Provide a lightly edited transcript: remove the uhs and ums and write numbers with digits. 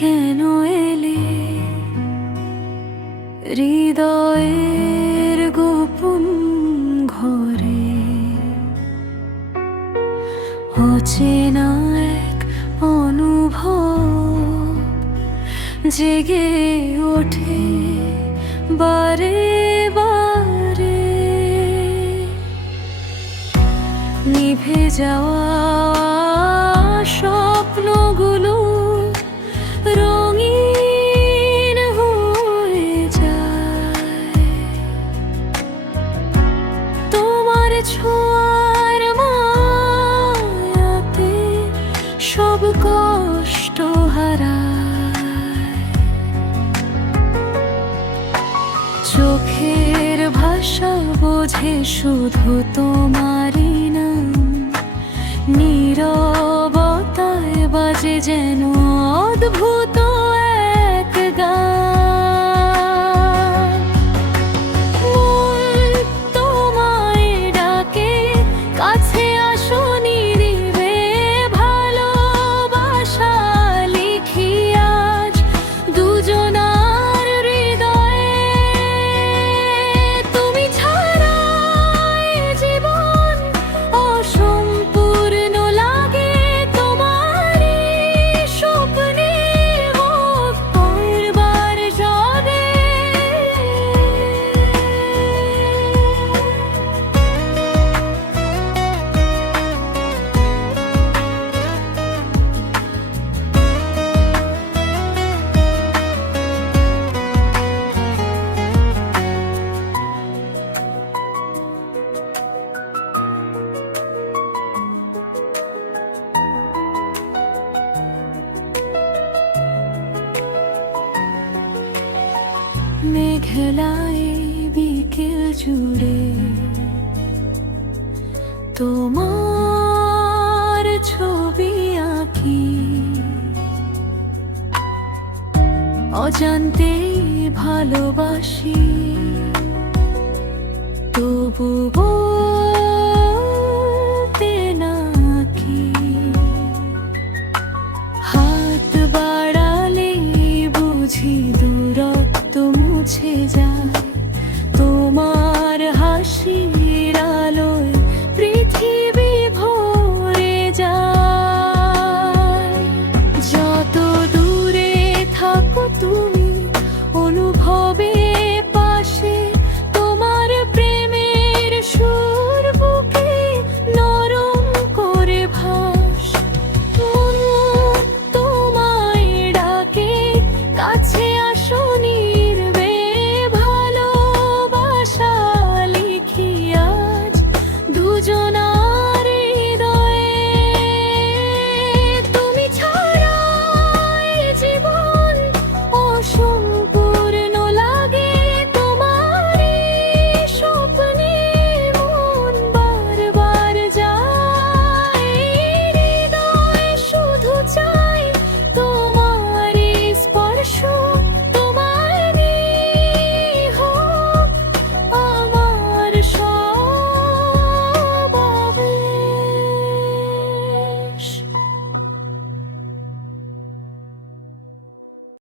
কেন এলে হৃদয়ের গোপন ঘরে? অচেনা এক অনুভব জেগে ওঠে বারে বারে। নিভে যাওয়া স্বপ্নগুলো রঙিন হয়ে যায় তোমার ছোঁয়ার মায়াতে। সব কষ্ট হারায়, চোখের ভাষা বোঝে শুধু তোমারই নাম। নীরবতায় বাজে যেন অদ্ভুত এক গান। মন তোমায় ডাকে, কাছে আসো নিরিবে। ভালোবাসা লিখি আজ দুজনার হৃদয়ে। তুমি ছাড়া এই জীবন অসম্পূর্ণ লাগে। তোমারই স্বপ্নে মুখ বারবার জাগে। মেঘলাই বিকেল জুড়ে তোমার ছবি আঁকি। অজান্তেই ভালোবাসি, তবু